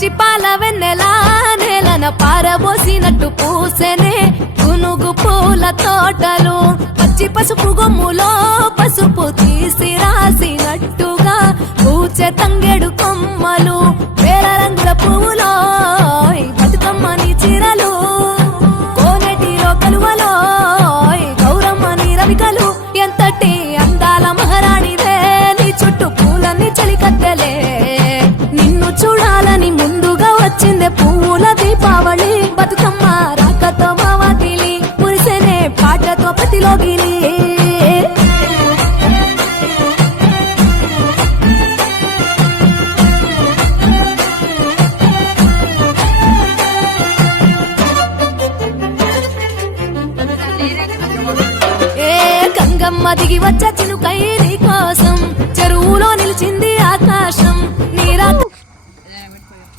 పచ్చి పాల వెన్నెలా నేలన పారబోసినట్టు పూసెనే గునుగు పూల తోటలు పచ్చి పసుపు గొమ్ములో పసుపు తీసి రాసినట్టుగా పూచె తంగెడు కొమ్మలు వేల రంగుల పువ్వులో బతుకమ్మని చీరలు కోనెటిలో కలువలో గౌరమ్మని రవికలు ఎంతటి అందాల మహారాణిదే నీ చుట్టూ పూలన్నీ చలికత్తెలే నిన్ను చూడాలని ముందుగా వచ్చిందే పువ్వుల దీపావళి బతుకమ్మ రాకతో మావాకిలి మురిసెనే పాటతో పతిలోగిలి గంగమ్మ దిగి వచ్చ చినుకై నీ కోసం చెరువులో నిలిచింది ఆకాశం నీరా